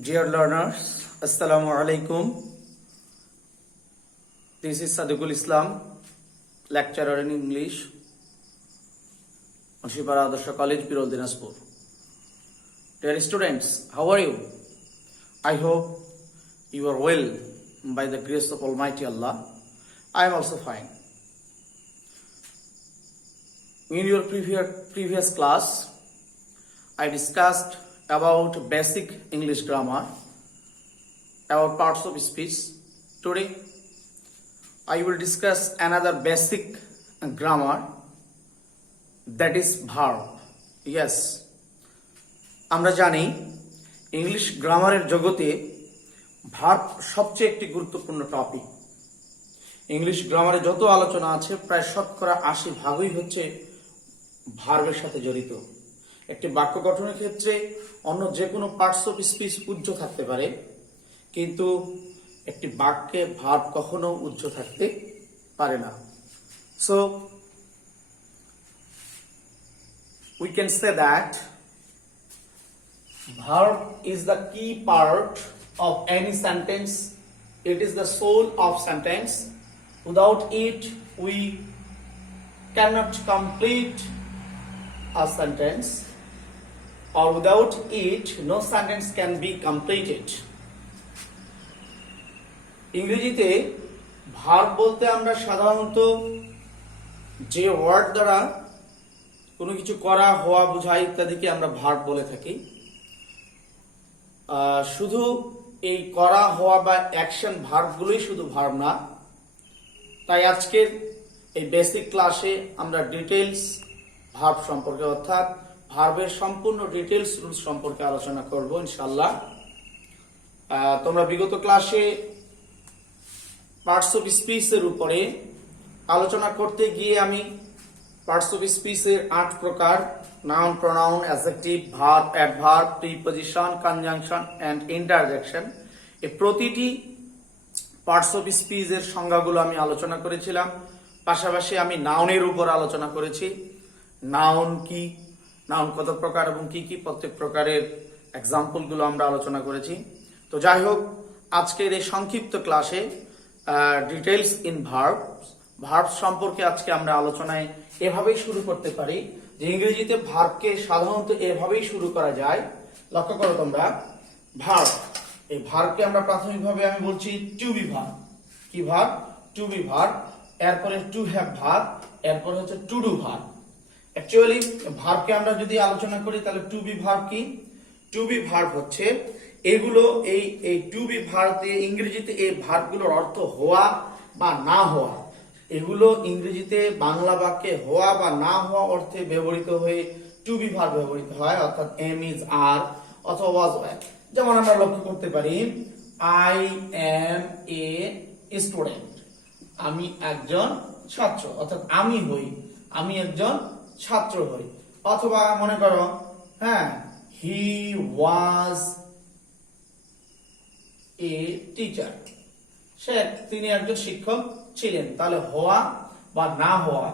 Dear learners, Assalamu alaikum. This is Sadiqul Islam, lecturer in English, Shipara Adarsh College, Birol Dinaspur. Dear students, how are you? I hope you are well by the grace of Almighty Allah. I am also fine. In your previous class, I discussed about basic English grammar, about parts of speech. Today, I will discuss another basic grammar, that is verb. Yes, আমরা জানি English গ্রামারের জগতে verb সবচেয়ে একটি গুরুত্বপূর্ণ topic. English গ্রামারে যত আলোচনা আছে প্রায় শতকরা 80% হচ্ছে ভার্বের সাথে জড়িত। একটি বাক্য গঠনের ক্ষেত্রে অন্য যে কোনো পার্টস অফ স্পিচ উজ্জ থাকতে পারে, কিন্তু একটি বাক্যে ভার্ব কখনো উজ্জ থাকতে পারে না। So we can say that verb is the key part of any sentence. It is the soul of sentence. Without it, we cannot complete a sentence, or without it, no sentence can be completed. ইংরেজিতে verb বলতে আমরা সাধারণত যে word দ্বারা কোনো কিছু করা, হওয়া, বোঝায় ইত্যাদিকে আমরা ভার্ব বলে থাকি। শুধু এই করা, হওয়া বা অ্যাকশন ভার্বগুলোই শুধু ভার্ব না। তাই আজকের এই বেসিক ক্লাসে আমরা ডিটেইলস ভার্ব সম্পর্কে, অর্থাৎ ভার্বের সম্পূর্ণ ডিটেইলস রুলস সম্পর্কে আলোচনা করব ইনশাআল্লাহ। তোমরা বিগত ক্লাসে পার্টস অফ স্পিচের উপরে আলোচনা করতে গিয়ে আমি পার্টস অফ স্পিচের 8 প্রকার, noun, pronoun, adjective, verb, adverb, preposition, conjunction and interjection, এই প্রতিটি পার্টস অফ স্পিচের সংজ্ঞাগুলো আমি আলোচনা করেছিলাম। পাশাপাশি আমি নাউনের উপর আলোচনা করেছি। নাউন কি, নাউন কত প্রকার এবং কি কি, প্রত্যেক প্রকারের এক্সাম্পলগুলো আমরা আলোচনা করেছি। তো যাই হোক, আজকের এই সংক্ষিপ্ত ক্লাসে ডিটেইলস ইন ভার্ব, ভার্ব সম্পর্কে আজকে আমরা আলোচনায় এভাবেই শুরু করতে পারি যে ইংরেজিতে ভার্বকে সাধারণত এভাবেই শুরু করা যায়। লক্ষ্য করো তোমরা, ভার্ব, এই ভার্বকে আমরা প্রাথমিকভাবে আমি বলছি টু বি ভার্ব। কি ভার্ব? To be verb. এরপরে টু হ্যাভ ভার্ব, এরপরে হচ্ছে টু ডু ভার্ব। অ্যাকচুয়ালি ভার্বকে আমরা যদি আলোচনা করি তাহলে টু বি ভার্ব কি? টু বি ভার্ব হচ্ছে এগুলো, এই টু বি ভার্ব দিয়ে ইংরেজিতে এই ভার্বগুলোর অর্থ হওয়া বা না হওয়া। এগুলো ইংরেজিতে বাংলা বাক্যে হওয়া বা না হওয়া অর্থে ব্যবহৃত হয়ে টু বি ভার্ব ব্যবহৃত হয়, অর্থাৎ এম, ইজ, আর অথবা ওয়াজ, ওয়্যার। যেমন আমরা লক্ষ্য করতে পারি, আই এম এ স্টুডেন্ট, আমি একজন ছাত্র, অর্থাৎ আমি হই, আমি একজন ছাত্র হই। অথবা মনে করো, হি ওয়াজ এ টিচার, তিনি একজন শিক্ষক ছিলেন। তাহলে হওয়া বা না হওয়া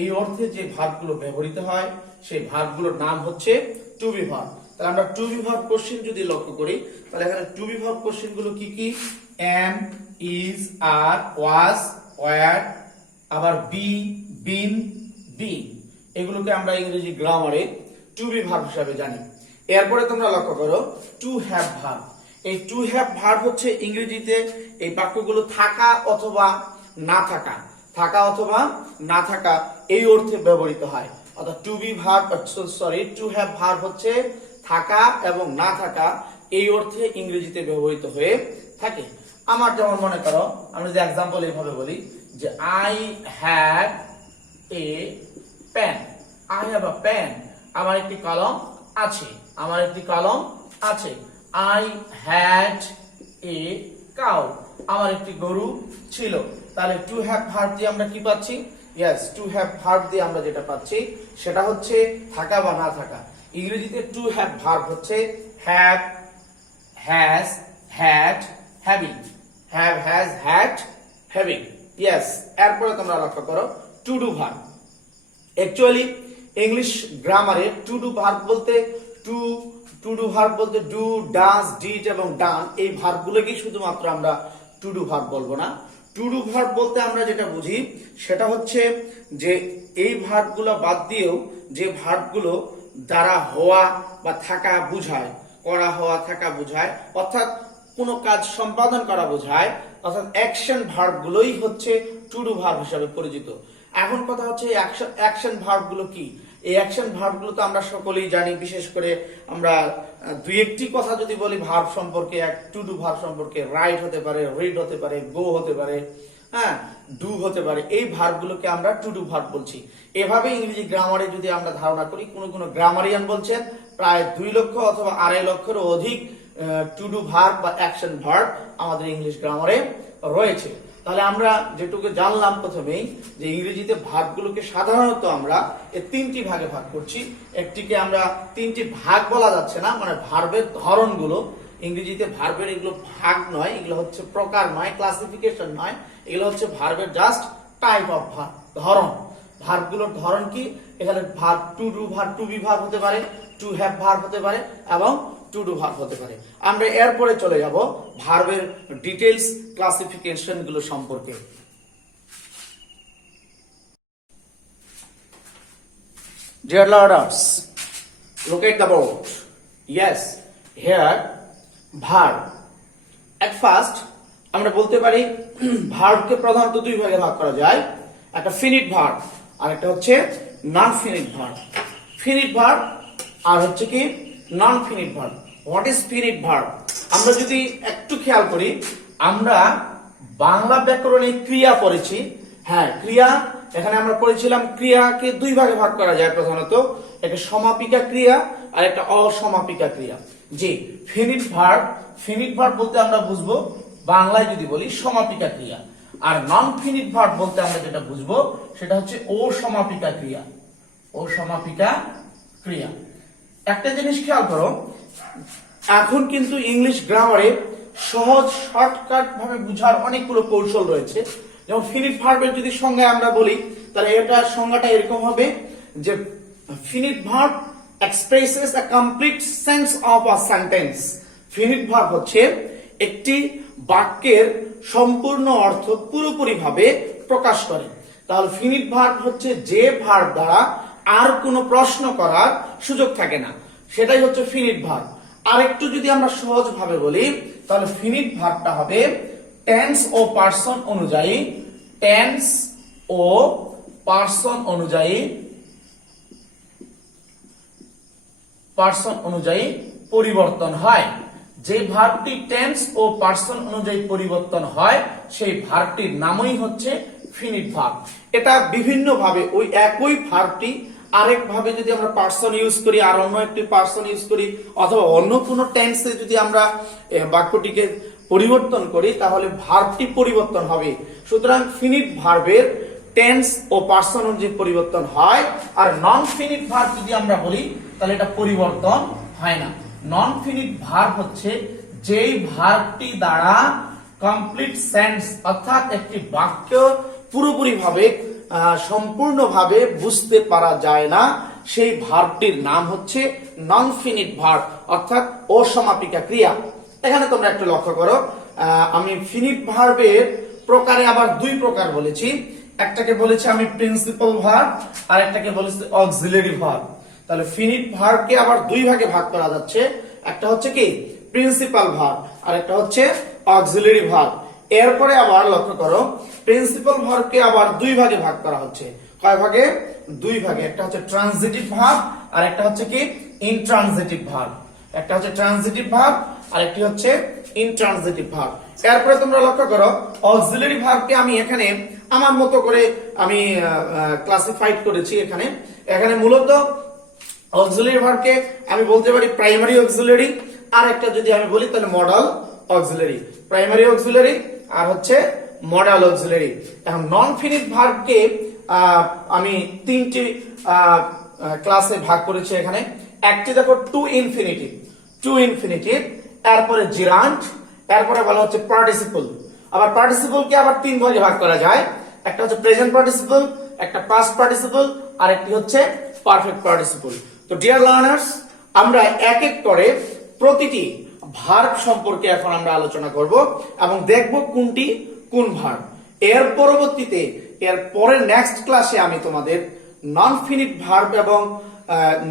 এই অর্থে যে ভার্বগুলো ব্যবহৃত হয় সেই ভার্বগুলোর নাম হচ্ছে টু বি ভার্ব। তাহলে আমরা টু বি ভার্ব কোশ্চেন যদি লক্ষ্য করি তাহলে এখানে টু বি ভার্ব কোশ্চেন গুলো কি কি? Am, is, are, was, were, আবার বি, বিন, বি, এগুলোকে আমরা ইংরেজি গ্রামারে টু বি ভার্ব হিসাবে জানি। এরপরে তোমরা লক্ষ্য করো টু হ্যাভ ভার্ব। এই টু হ্যাভ ভার্ব হচ্ছে ইংরেজিতে এই বাক্যগুলো থাকা অথবা না থাকা, থাকা অথবা না থাকা এই অর্থে ব্যবহৃত হয়। অর্থাৎ to be verb, to have verb হচ্ছে থাকা এবং না থাকা এই অর্থে ইংরেজিতে ব্যবহৃত হয়ে থাকে। আমার যেমন মনে করো, আমি যদি এক্সাম্পল এইভাবে বলি যে I have a pen, I have a pen, আমার একটি কলম আছে, আমার একটি কলম আছে। I had a cow, আমার একটি গরু ছিল। তাহলে টু হ্যাভ ভার্ব দিয়ে আমরা কি পাচ্ছি? ইয়েস, টু হ্যাভ ভার্ব দিয়ে আমরা যেটা পাচ্ছি সেটা হচ্ছে থাকা বা না থাকা। ইংরেজিতে টু হ্যাভ ভার্ব হচ্ছে have, has, had, having, have, has, had, having. Yes, এরপরে তোমরা লক্ষ্য করো to do verb. Actually English গ্রামারে টু ডু ভার্ব বলতে টু টু ডু ভার্ব বলতে ডু, ডাজ, ডিড এবং ডান এই ভার্বগুলোকেই শুধুমাত্র আমরা টু ডু ভার্ব বলবো না। টু ডু ভার্ব বলতে আমরা যেটা বুঝি সেটা হচ্ছে যে এই ভার্বগুলো বাদ দিয়েও যে ভার্বগুলো দ্বারা হওয়া বা থাকা বোঝায়, করা হওয়া থাকা বোঝায়, অর্থাৎ কোনো কাজ সম্পাদন করা বোঝায়, অর্থাৎ অ্যাকশন ভার্বগুলোই হচ্ছে টু ডু ভার্ব হিসাবে পরিচিত। এখন কথা হচ্ছে অ্যাকশন ভার্বগুলো কি? এই অ্যাকশন ভার্বগুলো তো আমরা সকলেই জানি, বিশেষ করে আমরা দুই একটি কথা যদি বলি ভার্ব সম্পর্কে, এক টু ডু ভার্ব সম্পর্কে, রাইট হতে পারে, রিড হতে পারে, গো হতে পারে, হ্যাঁ, ডু হতে পারে, এই ভার্বগুলোকে আমরা টু ডু ভার্ব বলছি। এভাবে ইংরেজি গ্রামারে যদি আমরা ধারণা করি, কোন গ্রামারিয়ান বলছেন প্রায় 2 লক্ষ অথবা 2.5 লক্ষেরও অধিক টু ডু ভার্ব বা অ্যাকশন ভার্ব আমাদের ইংলিশ গ্রামারে রয়েছে। তাহলে আমরা যেটুকু জানলাম প্রথমেই যে ইংরেজিতে ভার্বগুলোকে সাধারণত আমরা এই 3টি ভাগে ভাগ করছি। একটিকে আমরা 3টি ভাগ বলা যাচ্ছে না, মানে ভার্বের ধরনগুলো, ইংরেজিতে ভার্বের এগুলো ভাগ নয়, এগুলো হচ্ছে প্রকার নয়, ক্লাসিফিকেশন নয়, এগুলো হচ্ছে ভার্বের জাস্ট টাইপ অফ ভার্ব, ধরন। ভার্বগুলোর ধরন কি? এখানে verb to do verb, to be verb হতে পারে, টু হ্যাভ ভার্ব হতে পারে এবং টু ডু ভার্ব হতে পারে। আমরা এরপরে চলে যাব ভার্বের ডিটেইলস ক্লাসিফিকেশন গুলো সম্পর্কে। Dear learners, look at the board. Yes, here verb. At first আমরা বলতে পারি ভার্বকে প্রধানত 2 ভাগে ভাগ করা যায়, একটা ফিনিট ভার্ব আর একটা হচ্ছে নন ফিনিট ভার্ব। ফিনিট ভার্ব আর হচ্ছে কি non finite verb. What is finite verb? আমরা যদি একটু খেয়াল করি, আমরা বাংলা ব্যাকরণে ক্রিয়া পড়েছি। হ্যাঁ, ক্রিয়া এখানে আমরা পড়েছিলাম ক্রিয়াকে 2 ভাগে ভাগ করা যায় প্রধানত, একটা সমাপিকা ক্রিয়া আর একটা অসমাপিকা ক্রিয়া। জি, ফিনিট ভার্ব, ফিনিট ভার্ব বলতে আমরা বুঝবো বাংলায় যদি বলি সমাপিকা ক্রিয়া, আর নন ফিনিট ভার্ব বলতে আমরা যেটা বুঝবো সেটা হচ্ছে অসমাপিকা ক্রিয়া। অসমাপিকা ক্রিয়া। একটা জিনিস খেয়াল করো, এখন কিন্তু ইংলিশ গ্রামারে সহজ শর্টকাট ভাবে বুঝার অনেকগুলো কৌশল রয়েছে। যেমন ফিনিট ভার্বের যদি সংজ্ঞায় আমরা বলি, তাহলে এটার সংজ্ঞাটা এরকম হবে যে finite verb expresses a complete sense of a sentence. Finite verb হচ্ছে একটি বাক্যের সম্পূর্ণ অর্থ পুরোপুরি ভাবে প্রকাশ করে। তাহলে ফিনিট ভার্ব হচ্ছে যে ভার্ব দ্বারা আর কোনো প্রশ্ন করার সুযোগ থাকে না, সেটাই হচ্ছে ফিনিট ভার্ব। আর একটু যদি আমরা সহজ ভাবে বলি, তাহলে ফিনিট ভার্বটা হবে টেন্স ও পার্সন অনুযায়ী, টেন্স ও পার্সন অনুযায়ী পরিবর্তন হয়। যে ভার্বটি টেন্স ও পার্সন অনুযায়ী পরিবর্তন হয় সেই ভার্বটির নামই হচ্ছে ফিনিট ভার্ব। এটা বিভিন্ন ভাবে, ওই একই ভার্বটি আরেক ভাবে যদি আমরা পার্সন ইউজ করি, আর অন্য একটি পার্সন ইউজ করি, অথবা অন্য কোনো টেন্সে যদি আমরা বাক্যটিকে পরিবর্তন করি, তাহলে ভার্বটি পরিবর্তন হবে। সুতরাং ফিনিট ভার্বের টেন্স ও পার্সন অনুযায়ী পরিবর্তন হয়, আর নন ফিনিট ভার্ব যদি আমরা বলি তাহলে এটা পরিবর্তন হয় না। নন ফিনিট ভার্ব হচ্ছে যেই ভার্বটি দ্বারা কমপ্লিট সেন্স, অর্থাৎ একটি বাক্য পুরোপুরি ভাবে সম্পূর্ণভাবে বুঝতে পারা যায় না, সেই ভার্বটির নাম হচ্ছে নন ফিনিট ভার্ব, অর্থাৎ অসমাপিকা ক্রিয়া। এখানে তোমরা একটু লক্ষ্য করো, আমি ফিনিট ভার্বের প্রকারে আবার 2 প্রকার বলেছি। একটাকে বলেছি আমি প্রিন্সিপাল ভার্ব, আর একটাকে বলেছি অক্সিলারি ভার্ব। তাহলে ফিনিট ভার্বকে আবার 2 ভাগে ভাগ করা যাচ্ছে, একটা হচ্ছে কি প্রিন্সিপাল ভার্ব আর একটা হচ্ছে অক্সিলারি ভার্ব। এরপরে আবার লক্ষ্য করো, প্রিন্সিপাল ভার্বকে আবার 2 ভাগে ভাগ করা হচ্ছে। কয় ভাগে? 2 ভাগে। একটা হচ্ছে ট্রানজিটিভ ভার্ব আর একটা হচ্ছে কি ইনট্রানজিটিভ ভার্ব। একটা হচ্ছে ট্রানজিটিভ ভার্ব আর একটি হচ্ছে ইনট্রানজিটিভ ভার্ব। এরপরে তোমরা লক্ষ্য করো, অক্সিলারি ভার্বকে আমি এখানে আমার মতো করে আমি ক্লাসিফাইড করেছি। এখানে মূলত অক্সিলারি ভার্বকে আমি বলতে পারি প্রাইমারি অক্সিলারি, আর একটা যদি আমি বলি তাহলে মডাল অক্সিলারি। প্রাইমারি অক্সিলারি আর হচ্ছে মডাল অক্সিলারি। এখন নন ফিনিট ভার্বকে আমি 3টি ক্লাসে ভাগ করেছি। এখানে একটি দেখো টু ইনফিনিটিভ, এরপরে জিরান্ট, এরপরে বলা হচ্ছে পার্টিসিপল। আবার পার্টিসিপলকে আবার 3 ভাগে ভাগ করা যায়, একটা হচ্ছে প্রেজেন্ট পার্টিসিপল, একটা পাস্ট পার্টিসিপল আর একটি হচ্ছে পারফেক্ট পার্টিসিপল। তো ডিয়ার লার্নার্স, আমরা এক এক করে প্রতিটি ভার্ব সম্পর্কে এখন আমরা আলোচনা করব এবং দেখব কোনটি কোন ভার্ব। এর পরবর্তীতে এর পরের নেক্সট ক্লাসে আমি তোমাদের নন ফিনিট ভার্ব এবং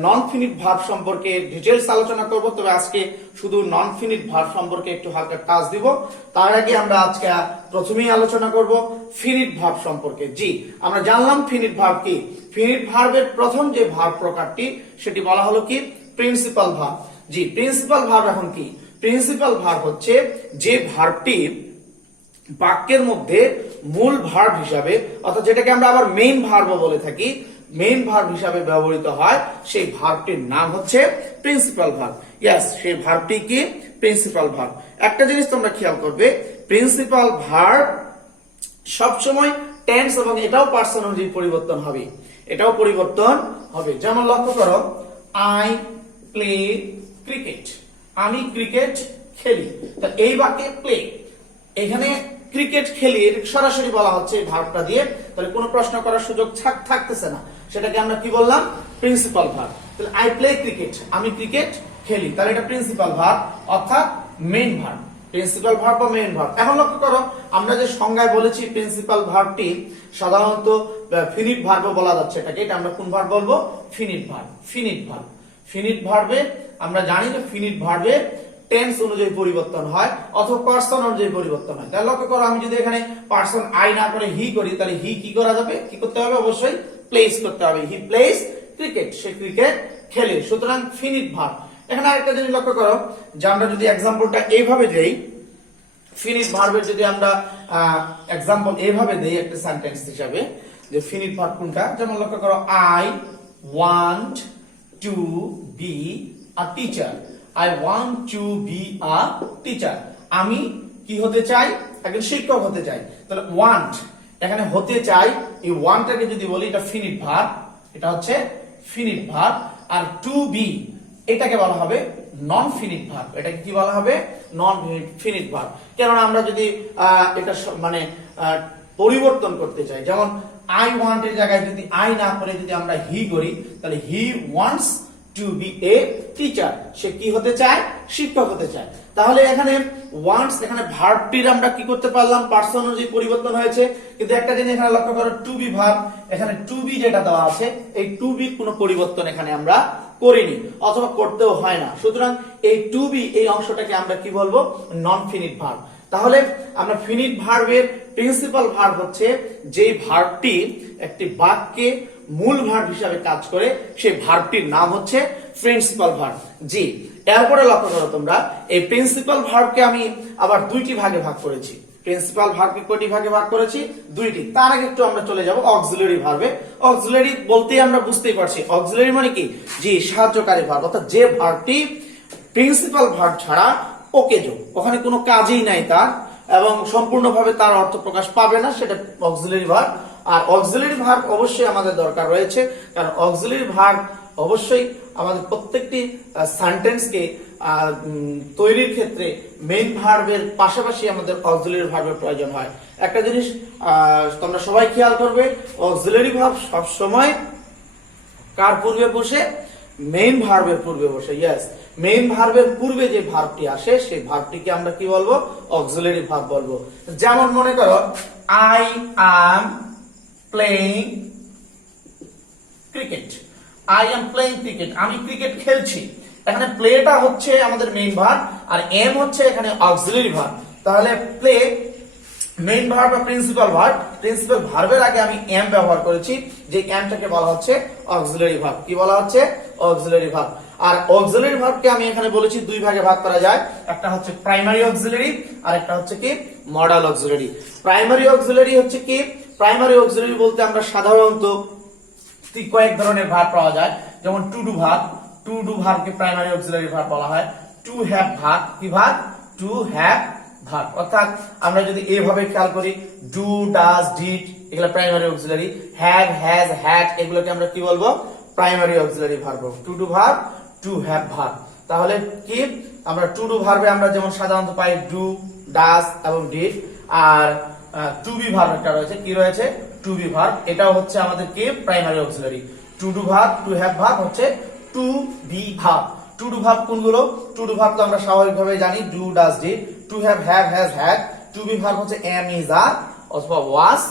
নন ফিনিট ভার্ব সম্পর্কে ডিটেলস আলোচনা করব। তবে আজকে শুধু নন ফিনিট ভার্ব সম্পর্কে একটু হালকা কাজ দিব। তার আগে আমরা আজকে প্রথমেই আলোচনা করব ফিনিট ভার্ব সম্পর্কে। জি, আমরা জানলাম ফিনিট ভার্ব কি। ফিনিট ভার্বের প্রথম যে ভার্ব প্রকারটি সেটি বলা হলো কি প্রিন্সিপাল ভার্ব। জি, প্রিন্সিপাল ভার্ব এখন কি? প্রিন্সিপাল ভার্ব হচ্ছে যে ভার্বটি বাক্যের মধ্যে মূল ভার্ব হিসাবে, অর্থাৎ যেটাকে আমরা আবার মেইন ভার্ব বলে থাকি, মেইন ভার্ব হিসাবে ব্যবহৃত হয়, সেই ভার্বটির নাম হচ্ছে প্রিন্সিপাল ভার্ব। ইয়েস, সেই ভার্বটি কি প্রিন্সিপাল ভার্ব। একটা জিনিস তোমরা খেয়াল করবে, প্রিন্সিপাল ভার্ব সবসময় টেন্স এবং এটাও পার্সন অনুযায়ী পরিবর্তন হবে, এটাও পরিবর্তন হবে। যেমন লক্ষ্য করো, আই প্লে ক্রিকেট, আমি ক্রিকেট খেলি। তো এই বাক্যে প্লে, এখানে ক্রিকেট খেলি সরাসরি বলা হচ্ছে এই ভার্বটা দিয়ে, তাহলে কোনো প্রশ্ন করার সুযোগ থাকতেছে না। সেটাকে আমরা কি বললাম? Principal verb. তাহলে আই প্লে ক্রিকেট, আমি ক্রিকেট খেলি, তাহলে এটা প্রিন্সিপাল ভার্ব অর্থাৎ মেইন ভার্ব। প্রিন্সিপাল ভার্ব বা মেইন ভার্ব। এখন লক্ষ্য করো, আমরা যে সংজ্ঞায় বলেছি প্রিন্সিপাল ভার্বটি সাধারণত ফিনিট ভার্ব বলা যাচ্ছে এটাকে, এটা আমরা কোন ভার্ব বলবো? Finite verb. ফিনিট ভার্ব, ফিনিট ভার্বে আমরা জানি যে ফিনিট ভার্বে টেন্স অনুযায়ী পরিবর্তন হয় অথবা পার্সন অনুযায়ী পরিবর্তন হয়। তাহলে লক্ষ্য করো, আমি যদি এখানে পার্সন আই না করে হি করি, তাহলে হি কি করা যাবে? কি করতে হবে? অবশ্যই প্লেস করতে হবে। He plays cricket, say cricket খেলে। সুতরাং ফিনিট ভার্ব। এখানে আরেকটা জিনিস লক্ষ্য করো, যে আমরা যদি এক্সাম্পলটা এইভাবে দেই, ফিনিট ভার্বের যদি আমরা এক্সাম্পল এইভাবে দেই একটা সেন্টেন্স হিসাবে, যে ফিনিট ভার্ব কোনটা, যেমন লক্ষ্য করো, I want to be a teacher. I want to be a teacher. আমি কি হতে চাই? একজন শিক্ষক হতে চাই। তাহলে want, এখানে হতে চাই, এই ওয়ান্টটাকে যদি বলি এটা ফিনিট ভার্ব, এটা হচ্ছে finite verb. R to B এটাকে বলা হবে নন ফিনিট ভার্ব। এটাকে কি বলা হবে? নন ফিনিট ভার্ব। কেননা আমরা যদি এটা মানে পরিবর্তন করতে চাই, যেমন আই ওয়ান্ট এর জায়গায় যদি আই না করে যদি আমরা হি করি, তাহলে he wants to be a teacher, সে কি হতে চায়? শিক্ষক হতে চায়। তাহলে এখানে ওয়ান্টস, এখানে ভার্বটির আমরা কি করতে পারলাম? পার্সন অনুযায়ী পরিবর্তন হয়েছে। কিন্তু একটা জিনিস এখানে লক্ষ্য করো, টু বি ভার্ব, এখানে টু বি যেটা দেওয়া আছে, এই টু বি কোনো পরিবর্তন এখানে আমরা করিনি অথবা করতেও হয় না। সুতরাং এই টু বি এই অংশটাকে আমরা কি বলবো? নন ফিনিট ভার্ব। তাহলে আমরা ফিনিট ভার্বের প্রিন্সিপাল ভার্ব হচ্ছে যে ভার্বটি একটি বাক্যে মূল ভার্ব হিসাবে কাজ করে, সেই ভার্বটির নাম হচ্ছে প্রিন্সিপাল ভার্ব। জি, এরপরে লক্ষ্য করো তোমরা, এই প্রিন্সিপাল ভার্বকে আমি আবার দুইটি ভাগে ভাগ করেছি। প্রিন্সিপাল ভার্বকে কয়টি ভাগে ভাগ করেছি? দুইটি। তার আগে একটু আমরা চলে যাব অক্সিলারি ভার্বে। অক্সিলারি বলতেই আমরা বুঝতেই পারছি, অক্সিলারি মানে কি? জি, সাহায্যকারী ভার্ব, অর্থাৎ যে ভার্বটি প্রিন্সিপাল ভার্ব ছাড়া অকেজ, ওখানে কোনো কাজই নাই তার এবং সম্পূর্ণভাবে তার অর্থ প্রকাশ পাবে না, সেটা অক্সিলারি ভার্ব। আর অক্সিলারি ভার্ব অবশ্যই আমাদের দরকার রয়েছে, কারণ অক্সিলারি ভার্ব অবশ্যই আমাদের প্রত্যেকটি সেন্টেন্সকে তৈরির ক্ষেত্রে মেইন ভার্বের পাশাপাশি আমাদের অক্সিলারি ভার্বের প্রয়োজন হয়। একটা জিনিস তোমরা সবাই খেয়াল করবে, অক্সিলারি ভার্ব সবসময় কার পূর্বে বসে? মেইন ভার্বের পূর্বে বসে। ইয়েস, মেইন ভার্বের পূর্বে যে ভার্বটি আসে সেই ভার্বটিকে আমরা কি বলবো? অক্সিলারি ভার্ব বলবো। যেমন মনে করো, I am playing cricket, I am playing cricket, আমি ক্রিকেট খেলছি। এখানে প্লেটা হচ্ছে আমাদের মেইন ভার্ব আর এম হচ্ছে এখানে অক্সিলারি ভার্ব। তাহলে প্লে মেইন ভার্ব বা প্রিন্সিপাল ভার্ব, প্রিন্সিপাল ভার্বের আগে আমি এম ব্যবহার করেছি, যে এমটাকে বলা হচ্ছে অক্সিলারি ভার্ব। কি বলা হচ্ছে? Auxiliary verb. আর অক্সিলারি ভার্বকে আমি এখানে বলেছি দুই ভাগে ভাগ করা যায়, একটা হচ্ছে প্রাইমারি অক্সিলারি আর একটা হচ্ছে কি মডাল অক্সিলারি। প্রাইমারি অক্সিলারি হচ্ছে কি? প্রাইমারি অক্সিলারি বলতে আমরা সাধারণত কয়েক ধরনের ভার্ব পাওয়া যায়, যেমন to do verb, to do ভার্বকে প্রাইমারি অক্সিলারি ভার্ব বলা হয়। টু হ্যাভ ভার্ব, কি ভার্ব? To have verb. অর্থাৎ আমরা যদি এইভাবে খেয়াল করি, ডু, ডাজ, ডিড এগুলো primary auxiliary, have, has, had এগুলোকে আমরা কি বলবো? Primary auxiliary verb. To do verb, to have verb. তাহলে কি আমরা টু ডু ভার্বে আমরা যেমন সাধারণত পাই ডু, ডাজ এবং ডিড। আর টু বি ভার্ব একটা রয়েছে, কি রয়েছে? To be verb. এটাও হচ্ছে আমাদের কি primary auxiliary. To do verb, to have verb হচ্ছে to be verb. To do verb কোনগুলো? টু ডু ভার্ব তো আমরা স্বাভাবিকভাবে জানি do, does, did. To have, have, has, had. To be verb হচ্ছে এম, ইজ, আর অথবা was,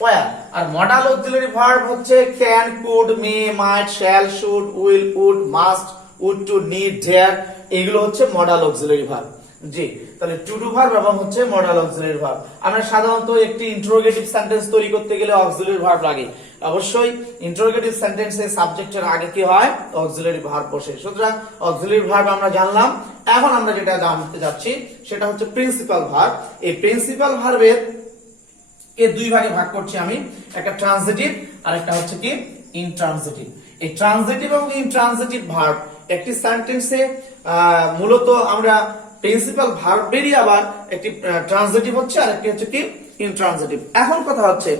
were. আর modal auxiliary verb হচ্ছে can, could, may, might, shall, should, will, would, must, ought to, need, dare. এগুলো হচ্ছে modal auxiliary verb. জি, তাহলে two do verb এবং হচ্ছে modal auxiliary verb. আমরা সাধারণত একটি ইন্টারোগেটিভ সেন্টেন্স তৈরি করতে গেলে অক্সিলারি ভার্ব লাগে। অবশ্যই ইন্টারোগেটিভ সেন্টেন্সে সাবজেক্টের আগে কি হয়? অক্সিলারি ভার্ব বসে। সুতরাং অক্সিলারি ভার্ব আমরা জানলাম। এখন আমরা যেটা জানতে যাচ্ছি সেটা হচ্ছে প্রিন্সিপাল ভার্ব। এই প্রিন্সিপাল ভার্বের দুই ভাগে ভাগ করছি আমি, একটা ট্রানজিটিভ আর একটা হচ্ছে কি ইনট্রানজিটিভ। এই ট্রানজিটিভ এবং ইনট্রানজিটিভ ভার্ব একটি সেন্টেন্সে মূলত আমরা প্রিন্সিপাল ভার্বেরই আবার একটি ট্রানজিটিভ হচ্ছে আর একটি হচ্ছে কি ইনট্রানজিটিভ। এখন কথা হচ্ছে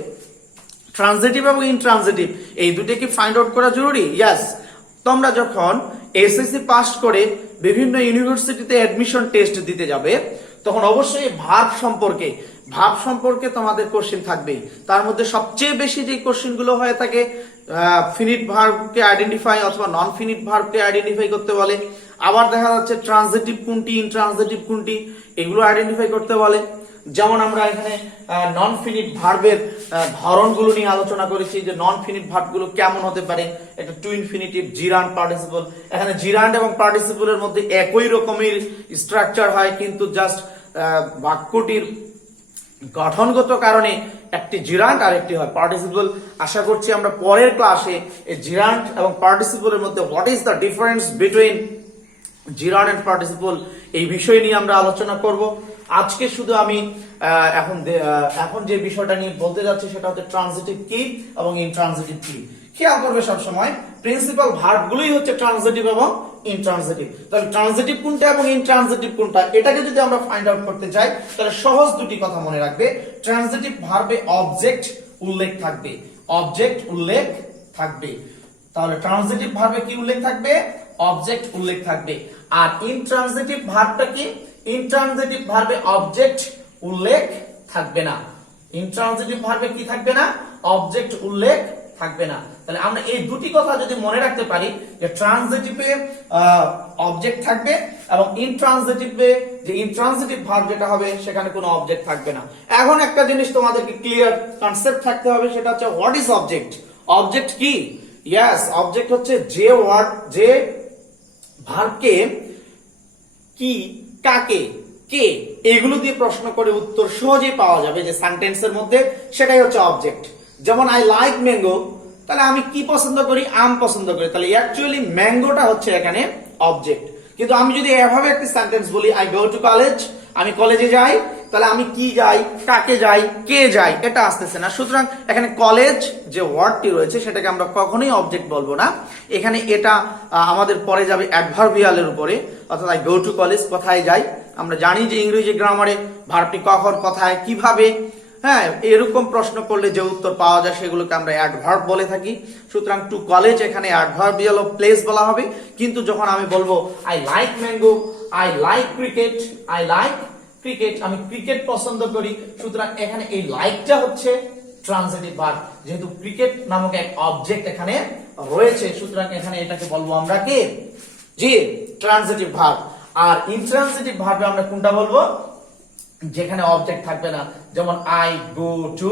ট্রানজিটিভ এবং ইনট্রানজিটিভ এই দুটো কি ফাইন্ড আউট করা জরুরি? ইয়েস। তোমরা যখন এসএসসি পাস করে বিভিন্ন ইউনিভার্সিটিতে অ্যাডমিশন টেস্ট দিতে যাবে তখন অবশ্যই ভার্ব সম্পর্কে তোমাদের কোশ্চেন থাকবে। তার মধ্যে সবচেয়ে বেশি যে কোশ্চেন গুলো হয়ে থাকে ফিনিট ভার্বকে আইডেন্টিফাই অথবা নন ফিনিট ভার্বকে আইডেন্টিফাই করতে বলে। আবার দেখা যাচ্ছে ট্রানজিটিভ কোনটি, ইনট্রানজিটিভ কোনটি, এগুলো আইডেন্টিফাই করতে বলে। যেমন আমরা এখানে নন ফিনিট ভার্বের ধরনগুলো নিয়ে আলোচনা করেছি যে নন ফিনিট ভার্বগুলো কেমন হতে পারে। একটা টু ইনফিনিটিভ, জিরান্ড, পার্টিসিপল। এখানে জিরান্ড এবং পার্টিসিপলের মধ্যে একই রকমের স্ট্রাকচার হয়, কিন্তু জাস্ট বাক্যটির গঠনগত কারণে একটি জিরান্ড আর একটি হয় পার্টিসিপল। আশা করছি আমরা পরের ক্লাসে এই জিরান্ড এবং পার্টিসিপলের মধ্যে what is the difference between gerund and participle এই বিষয় নিয়ে আমরা আলোচনা করব। আজকে শুধু আমি এখন যে বিষয়টা নিয়ে বলতে যাচ্ছি সেটা হচ্ছে ট্রানজিটিভ কি এবং ইনট্রানজিটিভ কি। খেয়াল করবে সবসময় প্রিন্সিপাল ভার্বগুলোই হচ্ছে ট্রানজিটিভ এবং ইনট্রানজিটিভ। তাহলে ট্রানজিটিভ কোনটা এবং ইনট্রানজিটিভ কোনটা এটাকে যদি আমরা ফাইন্ড আউট করতে চাই তাহলে সহজ দুটি কথা মনে রাখবে। ট্রানজিটিভ ভার্বে অবজেক্ট উল্লেখ থাকবে, অবজেক্ট উল্লেখ থাকবে। তাহলে ট্রানজিটিভ ভার্বে কি উল্লেখ থাকবে? অবজেক্ট উল্লেখ থাকবে। আর ইনট্রানজিটিভ ভার্বটা কি? ইনট্রানজিটিভ ভার্বে অবজেক্ট উল্লেখ থাকবে না। ইনট্রানজিটিভ ভার্বে কি থাকবে না? অবজেক্ট উল্লেখ থাকবে না। তাহলে আমরা এই দুটি কথা যদি মনে রাখতে পারি যে ট্রানজিটিভে অবজেক্ট থাকবে এবং ইনট্রানজিটিভে যে ইনট্রানজিটিভ ভার্ব যেটা হবে সেখানে কোনো অবজেক্ট থাকবে না। এখন একটা জিনিস তোমাদেরকে ক্লিয়ার কনসেপ্ট থাকতে হবে, সেটা হচ্ছে হোয়াট ইজ অবজেক্ট। অবজেক্ট কি? ইয়েস, অবজেক্ট হচ্ছে যে ভার্বকে কি, কাকে, কে এগুলো দিয়ে প্রশ্ন করে উত্তর সহজেই পাওয়া যাবে যে সেন্টেন্সের মধ্যে, সেটাই হচ্ছে অবজেক্ট। যেমন আই লাইক ম্যাঙ্গো, তাহলে আমি কি পছন্দ করি? আম পছন্দ করি। তাহলে অ্যাকচুয়ালি ম্যাঙ্গোটা হচ্ছে এখানে অবজেক্ট। কিন্তু আমি যদি এভাবে একটি সেন্টেন্স বলি আই গো টু কলেজ, আমি কলেজে যাই, তাহলে আমি কি যাই, কাকে যাই, কে যাই, এটা আসতেছে না। সুতরাং এখানে কলেজ যে ওয়ার্ডটি রয়েছে সেটাকে আমরা কখনোই অবজেক্ট বলবো না। এখানে এটা আমাদের পরে যাবে অ্যাডভার্বিয়ালের উপরে, অর্থাৎ আই গো টু কলেজ, কোথায় যাই। আমরা জানি যে ইংরেজি গ্রামারে ভার্বটি কখন, কোথায়, কিভাবে, হ্যাঁ, এরকম প্রশ্ন করলে যে উত্তর পাওয়া যায় সেগুলোকে আমরা অ্যাডভার্ব বলে থাকি। সুতরাং টু কলেজ এখানে অ্যাডভার্বিয়াল অফ প্লেস বলা হবে। কিন্তু যখন আমি বলবো I like mango, I like cricket, I like cricket, আমি ক্রিকেট পছন্দ করি, সুতরাং এখানে এই লাইকটা হচ্ছে ট্রানজিটিভ ভার্ব। যেহেতু ক্রিকেট নামক এক অবজেক্ট এখানে রয়েছে, সুতরাং এখানে এটাকে বলবো আমরা কি? জি, ট্রানজিটিভ ভার্ব। আর ইনট্রানজিটিভ ভার্বে আমরা কোনটা বলবো? যেখানে অবজেক্ট থাকবে না। যেমন আই গো টু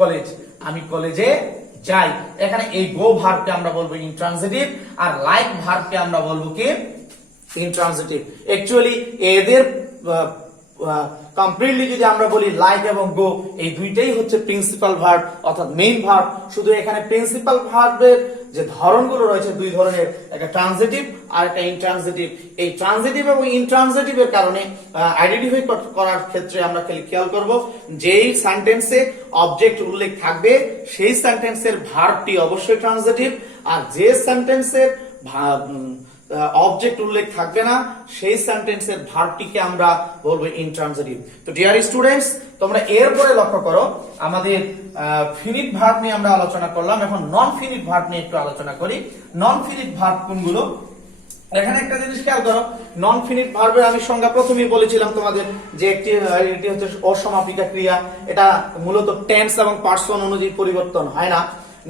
কলেজ, আমি কলেজে যাই। এখানে এই গো ভার্বকে আমরা বলবো ইনট্রানজিটিভ, আর লাইক ভার্বকে আমরা বলবো কি? ইনট্রানজিটিভ। অ্যাকচুয়ালি এদের কমপ্লিটলি যদি আমরা বলি লাইক এবং গো, এই দুইটাই হচ্ছে প্রিন্সিপাল ভার্ব অর্থাৎ মেইন ভার্ব। শুধু এখানে প্রিন্সিপাল ভার্বের যে ধরনগুলো রয়েছে দুই ধরনের, একটা ট্রানজিটিভ আর একটা ইনট্রানজিটিভ। এই ট্রানজিটিভ এবং ইনট্রানজিটিভের কারণে আইডেন্টিফাই করার ক্ষেত্রে আমরা খেয়াল করব যেই সেন্টেন্সে অবজেক্ট উল্লেখ থাকবে সেই সেন্টেন্সের ভার্বটি অবশ্যই ট্রানজিটিভ, আর যে সেন্টেন্সের অবজেক্ট উল্লেখ থাকবে না সেই সেন্টেন্সের ভার্বটিকে আমরা বলবো ইনট্রানজিটিভ। তো ডিয়ার স্টুডেন্টস, তোমরা এরপরে লক্ষ্য করো আমাদের ফিনিট ভার্ব নিয়ে আমরা আলোচনা করলাম, এখন নন ফিনিট ভার্ব নিয়ে একটু আলোচনা করি। নন ফিনিট ভার্ব কোনগুলো? এখানে একটা জিনিস খেয়াল করো, নন ফিনিট ভার্বের আমি সংজ্ঞা প্রথমেই বলেছিলাম তোমাদের যে এটি হচ্ছে অসমাপিকা ক্রিয়া। এটা মূলত টেন্স এবং পার্সন অনুযায়ী পরিবর্তন হয় না।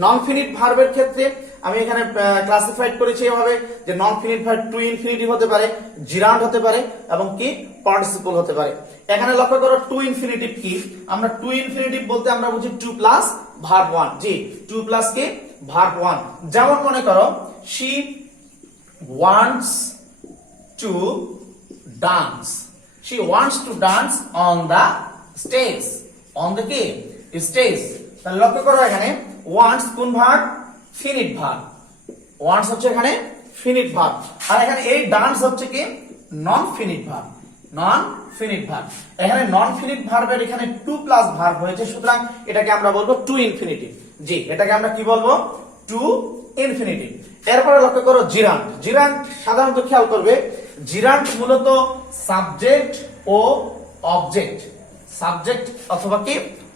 নন ফিনিট ভার্বের ক্ষেত্রে আমি এখানে ক্লাসিফাইড করেছি এভাবে যে নন ফিনিট ভার্ব টু ইনফিনিটিভ হতে পারে, জিরান্ড হতে পারে এবং কি পার্টিসিপল হতে পারে। এখানে লক্ষ্য করো টু ইনফিনিটিভ কি, আমরা টু ইনফিনিটিভ বলতে আমরা বুঝি টু প্লাস ভার্ব ওয়ান। জি, টু প্লাস কি ভার্ব ওয়ান। যেমন মনে করো she wants to dance, she wants to dance on the stage, on the কি stage। তাহলে লক্ষ্য করো এখানে wants কোন ভার্ব, ফিনিট ভার্ব, wants হচ্ছে এখানে ফিনিট ভার্ব, আর এখানে এই ডান্স হচ্ছে কি নন ফিনিট ভার্ব, নন ফিনিট ভার্ব। এখানে নন ফিনিট ভার্বের এখানে টু প্লাস ভার্ব হয়েছে, সুতরাং এটাকে আমরা বলবো টু ইনফিনিটিভ। জি, এটাকে আমরা কি বলবো, টু ইনফিনিটিভ। এরপরে লক্ষ্য করো জিরান্ড। জিরান্ড সাধারণত খেয়াল করবে জিরান্ড মূলত সাবজেক্ট ও অবজেক্ট, সাবজেক্ট অথবা কি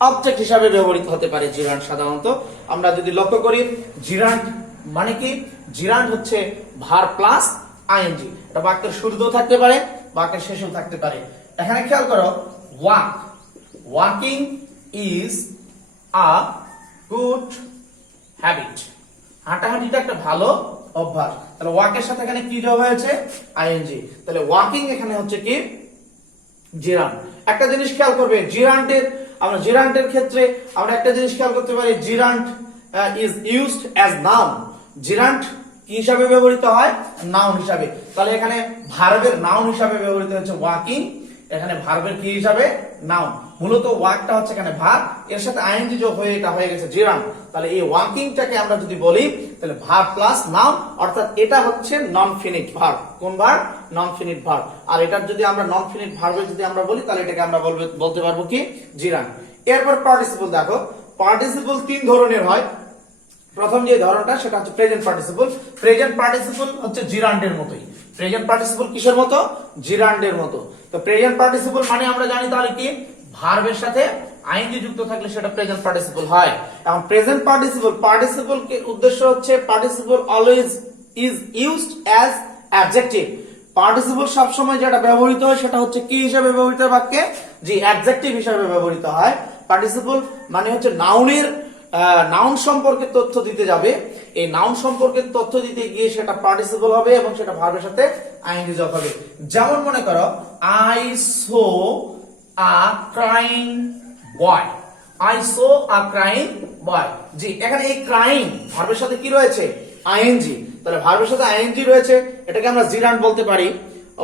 অবজেক্ট হিসাবে ব্যবহৃত হতে পারে জিরান্ড সাধারণত। আমরা যদি লক্ষ্য করি জিরান্ড মানে কি, জিরান্ড হচ্ছে ভার্ব প্লাস আইএনজি। এটা বাক্যের শুরুতেও থাকতে পারে, বাক্যের শেষেও থাকতে পারে। এখানে খেয়াল করো walk, walking is a good habit, হাঁটাহাঁটিটা একটা ভালো অভ্যাস। তাহলে ওয়াকের সাথে এখানে কি যোগ হয়েছে, আইএনজি। তাহলে ওয়াকিং এখানে হচ্ছে কি জিরান্ড। একটা জিনিস খেয়াল করবে জিরান্ডের, আমরা জিরান্ডের ক্ষেত্রে আমরা একটা জিনিস খেয়াল করতে পারি, জিরান্ড ইজ ইউজড অ্যাজ নাউন। জিরান্ড কি হিসাবে ব্যবহৃত হয়, নাউন হিসাবে। তাহলে এখানে ভার্বের নাউন হিসাবে ব্যবহৃত হচ্ছে ওয়াকিং, এখানে ভার্বের কি হিসাবে, নাউন। মূলত ওয়াকটা হচ্ছে এখানে ভার্ব, এর সাথে আইএনজি যোগ হয়ে এটা হয়ে গেছে জিরান্ড। তাহলে এই ওয়াকিংটাকে আমরা যদি বলি তাহলে ভার্ব প্লাস নাউন, অর্থাৎ এটা হচ্ছে নন ফিনিট ভার্ব। কোন ভার্ব, নন ফিনিট ভার্ব। আর এটার যদি আমরা নন ফিনিট ভার্বে যদি আমরা বলি তাহলে এটাকে আমরা বলতে পারবো কি জিরান্ড। এরপর পার্টিসিপল দেখো, পার্টিসিপল তিন ধরনের হয়। প্রথম যে ধরনটা সেটা হচ্ছে প্রেজেন্ট পার্টিসিপল। প্রেজেন্ট পার্টিসিপল হচ্ছে জিরান্ডের মতোই। প্রেজেন্ট পার্টিসিপল কিসের মতো, জিরান্ডের মতো। তো প্রেজেন্ট পার্টিসিপল মানে আমরা জানি তাহলে কি ভার্বের সাথে আইএনজি যুক্ত থাকলে সেটা প্রেজেন্ট পার্টিসিপল হয়। এখন প্রেজেন্ট পার্টিসিপল, পার্টিসিপল কে উদ্দেশ্য হচ্ছে participle always is used as adjective. Participle সব সময় যেটা ব্যবহৃত হয় সেটা হচ্ছে কি হিসেবে ব্যবহৃত হয় বাক্যে, জি অ্যাডজেক্টিভ হিসেবে ব্যবহৃত হয়। পার্টিসিপল মানে হচ্ছে নাউনের, নাউন সম্পর্কে তথ্য দিতে যাবে, এই নাউন সম্পর্কে তথ্য দিতে গিয়ে সেটা পার্টিসিপল হবে এবং সেটা ভার্বের সাথে আইএনজি যোগ হবে। যেমন মনে করো I saw a crying boy, I saw a crying boy. জি, এখানে এই ক্রাইং ভার্বের সাথে কি রয়েছে, আইএনজি। তাহলে ভার্বের সাথে আইএনজি রয়েছে, এটাকে আমরা জিরান্ড বলতে পারি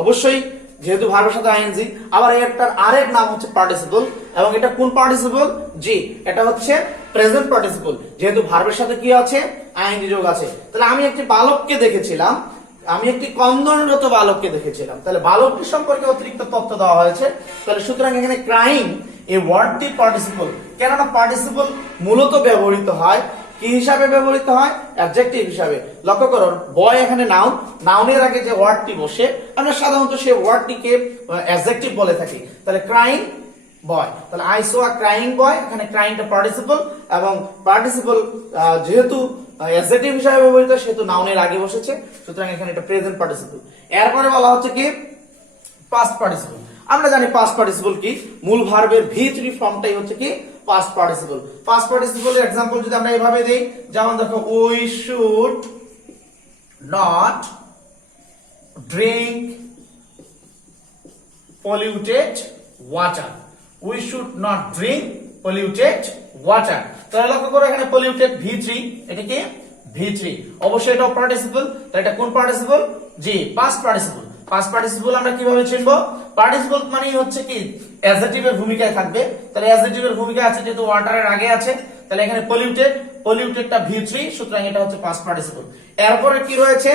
অবশ্যই, যেহেতু ভার্বের সাথে আইএনজি। আবার এটার আরেক নাম হচ্ছে পার্টিসিপল, এবং এটা কোন পার্টিসিপল, জি এটা হচ্ছে প্রেজেন্ট পার্টিসিপল, যেহেতু ভার্বের সাথে কি আছে, আইএনজি যোগ আছে। তাহলে আমি একটি বালককে দেখেছিলাম, আমি একটি ক্রন্দনরত বালককে দেখেছিলাম, তাহলে বালকটি সম্পর্কে অতিরিক্ত তথ্য দেওয়া হয়েছে। তাহলে সুতরাং এখানে ক্রাইং এই ওয়ার্ডটি পার্টিসিপল, কেননা পার্টিসিপল মূলত ব্যবহৃত হয় কি হিসাবে ব্যবহৃত হয়, অ্যাডজেক্টিভ হিসাবে। লক্ষ্য করো বয় এখানে নাউন, নাউনের আগে যে ওয়ার্ডটি বসে আমরা সাধারণত সেই ওয়ার্ডটিকে অ্যাডজেক্টিভ বলে থাকি। তাহলে ক্রাইং বয়, তাহলে আই সো আ ক্রাইং বয়, এখানে ক্রাইংটা পার্টিসিপল, এবং পার্টিসিপল যেহেতু অ্যাডজেক্টিভ হিসাবে ব্যবহৃত সেহেতু নাউনের আগে বসেছে, সুতরাং এখানে এটা প্রেজেন্ট পার্টিসিপল। এরপরে বলা হচ্ছে কি পাস্ট পার্টিসিপল। আমরা জানি পাস্ট পার্টিসিপল কি, মূল ভার্বের V3 ফর্মটাই হচ্ছে কি পাস্ট পার্টিসিপল। পাস্ট পার্টিসিপলের এক্সাম্পল যদি আমরা এভাবে দেই, যেমন দেখো we should not drink polluted water, we should not drink polluted water. তাহলে লক্ষ্য করো এখানে পলিউটেড V3, এটা কি V3, অবশ্যই এটা পার্টিসিপল। তাহলে এটা কোন পার্টিসিপল, জি পাস্ট পার্টিসিপল। পাস্ট পার্টিসিপল আমরা কিভাবে চিনবো, পার্টিসিপল মানে হচ্ছে কি অ্যাডজেক্টিভের ভূমিকায় থাকবে। তাহলে অ্যাডজেক্টিভের ভূমিকায় আছে যেহেতু ওয়াটারের আগে আছে, তাহলে এখানে পলিউটেড, পলিউটেডটা V3, সুতরাং এটা হচ্ছে পাস্ট পার্টিসিপল। এরপরে কি রয়েছে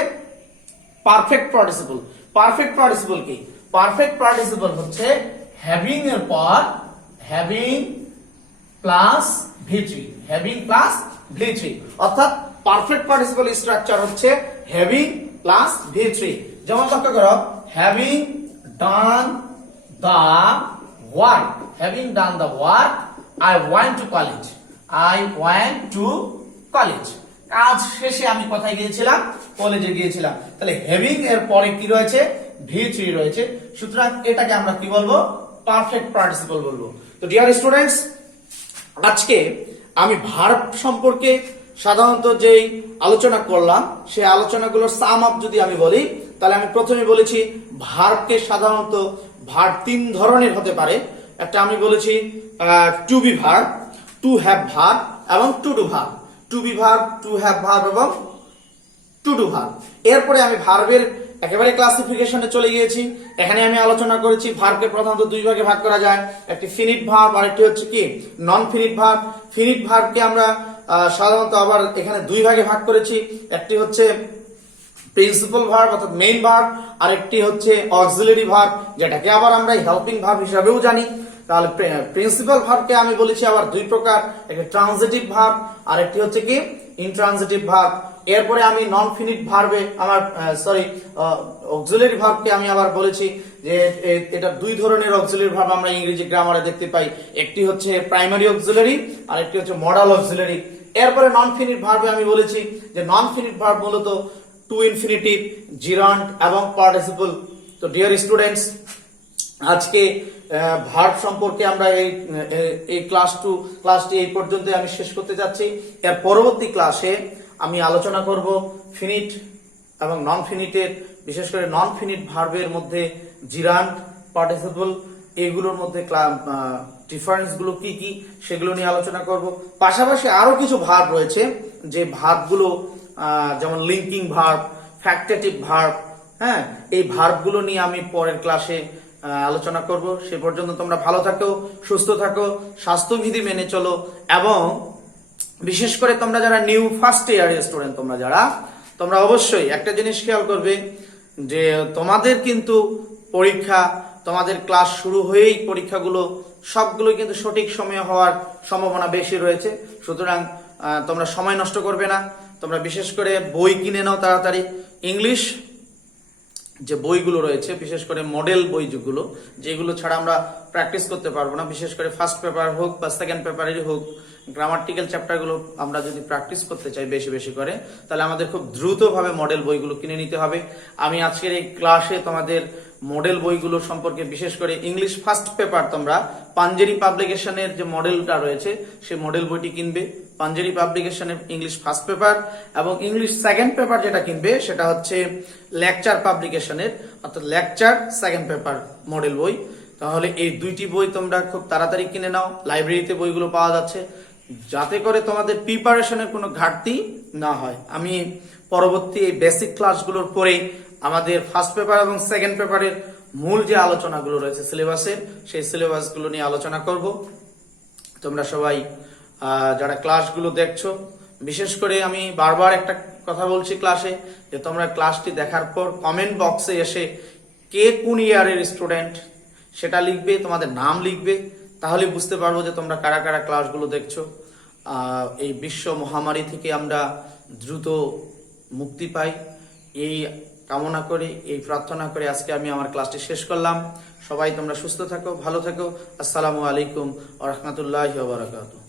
পারফেক্ট পার্টিসিপল। পারফেক্ট পার্টিসিপল কি, পারফেক্ট পার্টিসিপল হচ্ছে হ্যাভিং এর পর having plus V3, having plus V3, অর্থাৎ পারফেক্ট পার্টিসিপল স্ট্রাকচার হচ্ছে হ্যাভিং প্লাস V3। যেমন লক্ষ্য করো having done the work, having done the work I went to college, I went to college, কাজ শেষে আমি কোথায় গিয়েছিলাম, কলেজে গিয়েছিলাম। তাহলে হ্যাভিং এর পরে কি রয়েছে, V3 রয়েছে, সুতরাং এটাকে আমরা কি বলবো, পারফেক্ট পার্টিসিপল বলবো। তো ডিয়ার স্টুডেন্টস, আজকে আমি ভার্ব সম্পর্কে সাধারণত যেই আলোচনা করলাম সেই আলোচনাগুলোর সাম আপ যদি আমি বলি, তাহলে আমি প্রথমে বলেছি ভার্বকে সাধারণত ভার্ব তিন ধরনের হতে পারে। একটা আমি বলেছি to be verb, to have verb এবং to do verb. To be verb, to have verb এবং টু ডু ভার্ব। এরপরে আমি ভার্বের একেবারে ক্লাসিফিকেশনে চলে গিয়েছি। এখানে আমি আলোচনা করেছি ভার্বকে প্রধানত দুই ভাগে ভাগ করা যায়, একটি ফিনিট ভার্ব আর একটি হচ্ছে কি নন ফিনিট ভার্ব। ফিনিট ভার্বকে আমরা সাধারণত আবার এখানে দুই ভাগে ভাগ করেছি, একটি হচ্ছে প্রিন্সিপাল ভার্ব অর্থাৎ মেইন ভার্ব, আর একটি হচ্ছে অক্সিলারি ভার্ব, যেটাকে আবার আমরা হেল্পিং ভার্ব হিসাবেও জানি। তাহলে প্রিন্সিপাল ভার্বকে আমি বলেছি আবার দুই প্রকার, একটি ট্রানজিটিভ ভার্ব আর একটি হচ্ছে কি ইনট্রানজিটিভ ভার্ব। এরপরে আমি নন ফিনিট ভার্বে আমার অক্সিলারি ভার্বকে আমি আবার বলেছি যে এটা দুই ধরনের অক্সিলারি ভার্ব আমরা ইংরেজি গ্রামারে দেখতে পাই, একটি হচ্ছে প্রাইমারি অক্সিলারি আর একটি হচ্ছে মডাল অক্সিলারি। এরপরে নন ফিনিট ভার্বে আমি বলেছি যে নন ফিনিট ভার্ব মূলত টু ইনফিনিটিভ, জিরান্ড এবং পার্টিসিপল। তো ডিয়ার স্টুডেন্টস, আজকে ভার্ব সম্পর্কে আমরা এই ক্লাসটি এই পর্যন্ত আমি শেষ করতে যাচ্ছি। এর পরবর্তী ক্লাসে আমি আলোচনা করব ফিনিট এবং নন ফিনিটের, বিশেষ করে নন ফিনিট ভার্বের মধ্যে জিরান্ড, পার্টিসিপল, এগুলোর মধ্যে ডিফারেন্স গুলো কি কি সেগুলো নিয়ে আলোচনা করব। পাশাপাশি আরো কিছু ভার্ব রয়েছে যে ভার্বগুলো যেমন লিঙ্কিং ভার্ব, ফ্যাক্টেটিভ ভার্ব, হ্যাঁ, এই ভার্বগুলো নিয়ে আমি পরের ক্লাসে আলোচনা করব। সে পর্যন্ত তোমরা ভালো থাকো, সুস্থ থাকো, স্বাস্থ্যবিধি মেনে চলো, এবং বিশেষ করে তোমরা যারা নিউ ফার্স্ট ইয়ারের স্টুডেন্ট তোমরা অবশ্যই একটা জিনিস খেয়াল করবে যে তোমাদের কিন্তু পরীক্ষা, তোমাদের ক্লাস শুরু হয়েই পরীক্ষাগুলো সবগুলো কিন্তু সঠিক সময়ে হওয়ার সম্ভাবনা বেশি রয়েছে। সুতরাং তোমরা সময় নষ্ট করবে না, তোমরা বিশেষ করে বই কিনে নাও তাড়াতাড়ি। ইংলিশ যে বইগুলো রয়েছে, বিশেষ করে মডেল বই যেগুলো ছাড়া আমরা প্র্যাকটিস করতে পারবো না, বিশেষ করে ফার্স্ট পেপার হোক বা সেকেন্ড পেপারেরই হোক, গ্রামাটিক্যাল চ্যাপ্টারগুলো আমরা যদি প্র্যাকটিস করতে চাই বেশি বেশি করে, তাহলে আমাদের খুব দ্রুতভাবে মডেল বইগুলো কিনে নিতে হবে। আমি আজকের এই ক্লাসে তোমাদের মডেল বইগুলো সম্পর্কে, বিশেষ করে ইংলিশ ফার্স্ট পেপার তোমরা পাঞ্জেরি পাবলিকেশনের যে মডেলটা রয়েছে সেই মডেল বইটি কিনবে, পাঞ্জেরি পাবলিকেশনের ইংলিশ ফার্স্ট পেপার, এবং ইংলিশ সেকেন্ড পেপার যেটা কিনবে সেটা হচ্ছে লেকচার পাবলিকেশনের অর্থাৎ লেকচার সেকেন্ড পেপার মডেল বই। তাহলে এই দুইটি বই তোমরা খুব তাড়াতাড়ি কিনে নাও, লাইব্রেরিতে বইগুলো পাওয়া যাচ্ছে, যাতে করে তোমাদের প্রিপারেশনের কোনো ঘাটতি না হয়। আমি পরবর্তী এই বেসিক ক্লাসগুলোর পরেই আমাদের ফার্স্ট পেপার এবং সেকেন্ড পেপারের মূল যে আলোচনাগুলো রয়েছে সিলেবাসের, সেই সিলেবাসগুলো নিয়ে আলোচনা করব। তোমরা সবাই যারা ক্লাসগুলো দেখছো, বিশেষ করে আমি বারবার একটা কথা বলছি ক্লাসে, যে তোমরা ক্লাসটি দেখার পর কমেন্ট বক্সে এসে কে কোন ইয়ারের স্টুডেন্ট সেটা লিখবে, তোমাদের নাম লিখবে, তাহলে বুঝতে পারবো যে তোমরা কারা কারা ক্লাসগুলো দেখছো। এই বিশ্ব মহামারী থেকে আমরা দ্রুত মুক্তি পাই, এই কামনা করে, এই প্রার্থনা করে আজকে আমি আমার ক্লাসটি শেষ করলাম। সবাই তোমরা সুস্থ থাকো, ভালো থাকো। আসসালামু আলাইকুম ওয়া রাহমাতুল্লাহি ওয়া বারাকাতুহু।